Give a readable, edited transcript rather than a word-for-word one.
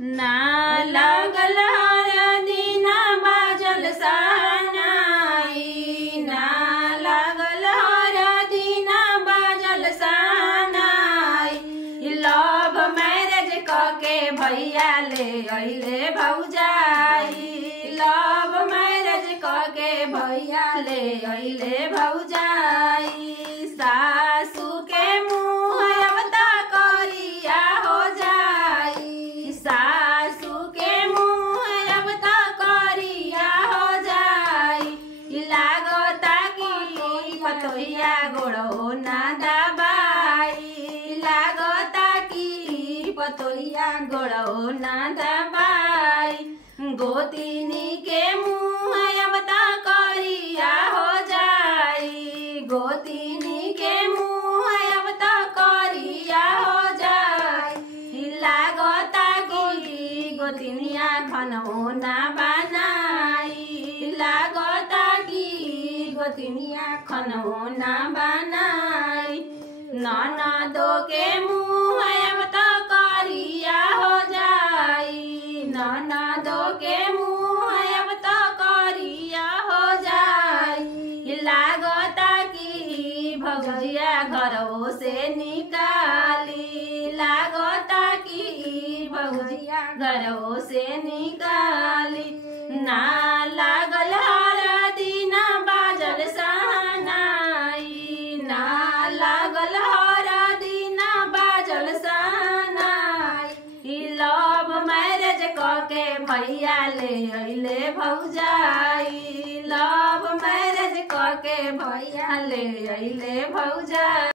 ना लागल हरदी ना बाजल सहनाई, ना लागल हरदी ना बाजल सहनाई। लव मैरिज कके भैया ले अइले भौजाई, लव मैरिज कके भैया ले अइले भौजाई। सासू के मुँह अब त करिया हो जाई, सासू के मुँह अब त करिया हो जाई। लागता कि पतोहिया गोड़ो ना दबाई, लागता कि पतोहिया गोड़ो ना दबाई। गोतिनी के मुँह अब त करिया हो जाई, गोतिनी के मुँह अब त करिया हो जाई। लागता कि गोतिनिया खनौ ना बनाई, लागता कि गोतिनिया खनौ ना बनाई। ननदो के मुँह अब त करिया हो जाई, ननदो के मुँह अब त करिया हो जाई। लागता कि भौजिया घरों से निकाली, लागता कि भौजिया घरों से निकाली। ना लागल हरदी ना बाजल सहनाई, ना लागल हरदी ना बाजल सहनाई। लव मैरिज कके भैया ले अइले भौजाई, लव मैरिज कके भैया ले अइले भौजाई।